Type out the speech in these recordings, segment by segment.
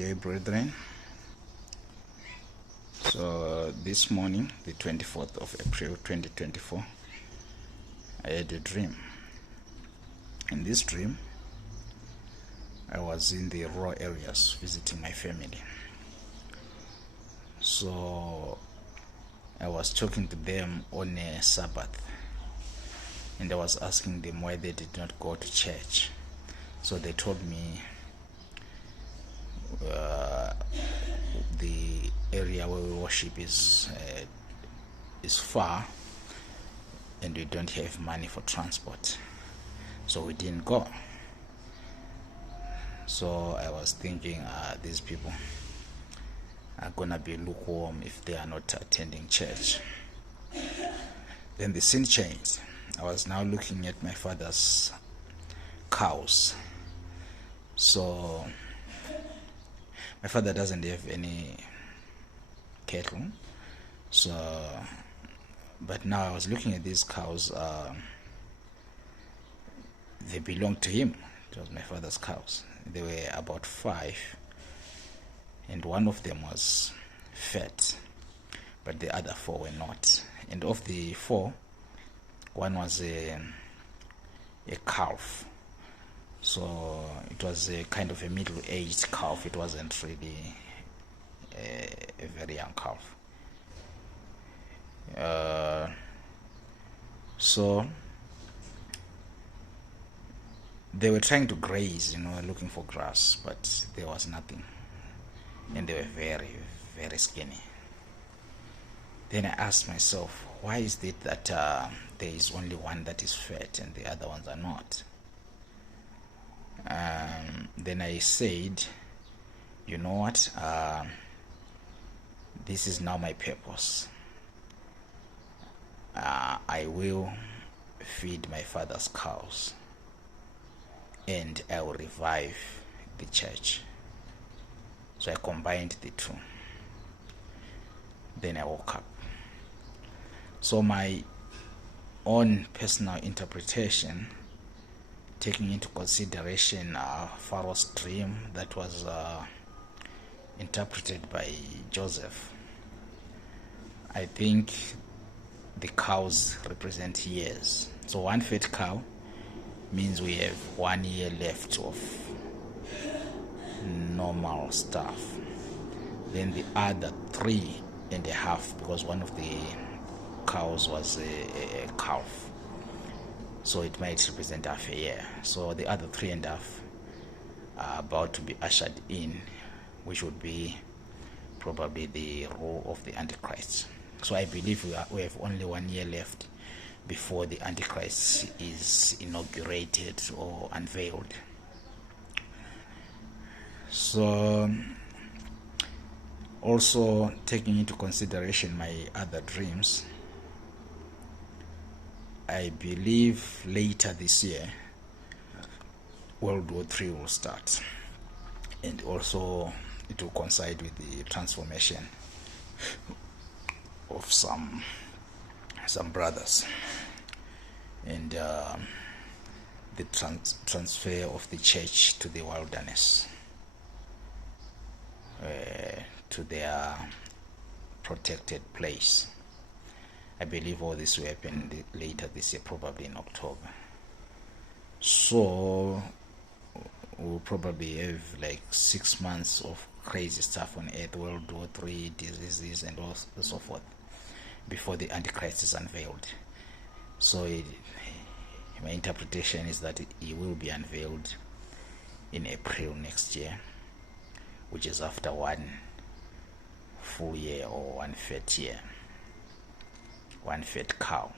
day, brethren. So this morning, the 24th of April 2024, I had a dream. In this dream, I was in the rural areas visiting my family. So I was talking to them on a Sabbath, and I was asking them why they did not go to church. So they told me the area where we worship is far, and we don't have money for transport, so we didn't go. So I was thinking, these people are gonna be lukewarm if they are not attending church. Then the scene changed. I was now looking at my father's cows. So my father doesn't have any cattle, so but now I was looking at these cows. They belonged to him. It was my father's cows. They were about 5, and one of them was fat, but the other 4 were not. And of the 4, one was a calf. So it was a kind of a middle-aged calf. It wasn't really a very young calf. So they were trying to graze, looking for grass, but there was nothing. And they were very, very skinny. Then I asked myself, why is it that there is only one that is fat and the other ones are not? Then I said, you know what, this is now my purpose. I will feed my father's cows, and I will revive the church. So I combined the two. Then I woke up. So my own personal interpretation, taking into consideration Pharaoh's dream that was interpreted by Joseph, I think the cows represent years. So one fat cow means we have 1 year left of normal stuff. Then the other 3.5, because one of the cows was a calf, so it might represent half a year. So the other 3.5 are about to be ushered in, which would be probably the rule of the Antichrist. So I believe we have only 1 year left before the Antichrist is inaugurated or unveiled. So also taking into consideration my other dreams, I believe later this year World War III will start, and also it will coincide with the transformation of some brothers, and the transfer of the church to the wilderness, to their protected place. I believe all this will happen later this year, probably in October. So we'll probably have like 6 months of crazy stuff on earth, World War III, diseases, and so forth, before the Antichrist is unveiled. So my interpretation is that he will be unveiled in April next year, which is after 1 full year or 1 fat year, 1 fat cow.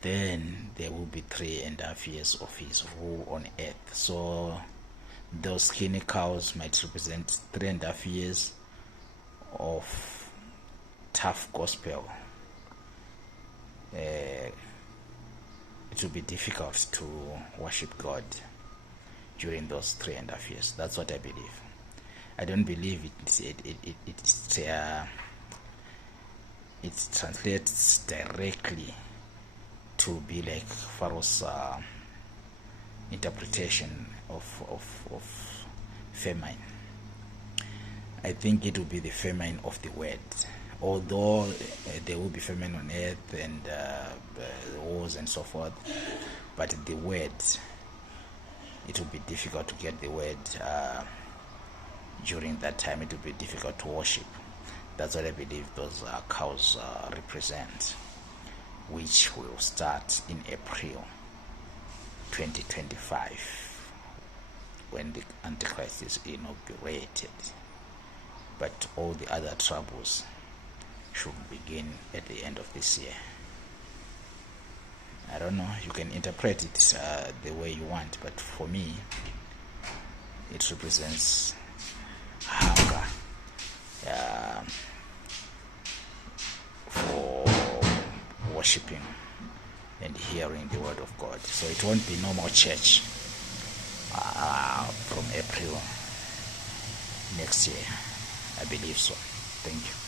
Then there will be 3.5 years of his rule on earth. So those skinny cows might represent 3.5 years of tough gospel. It will be difficult to worship God during those 3.5 years. That's what I believe. I don't believe it translates directly to be like Pharaoh's interpretation of famine. I think it will be the famine of the word. Although there will be famine on earth and wars and so forth, but the word, it will be difficult to get the word during that time. It will be difficult to worship. That's what I believe those cows represent, which will start in April 2025 when the Antichrist is inaugurated. But all the other troubles should begin at the end of this year. I don't know, you can interpret it the way you want, but for me, it represents hunger for worshipping and hearing the word of God. So it won't be normal church from April next year. I believe so. Thank you.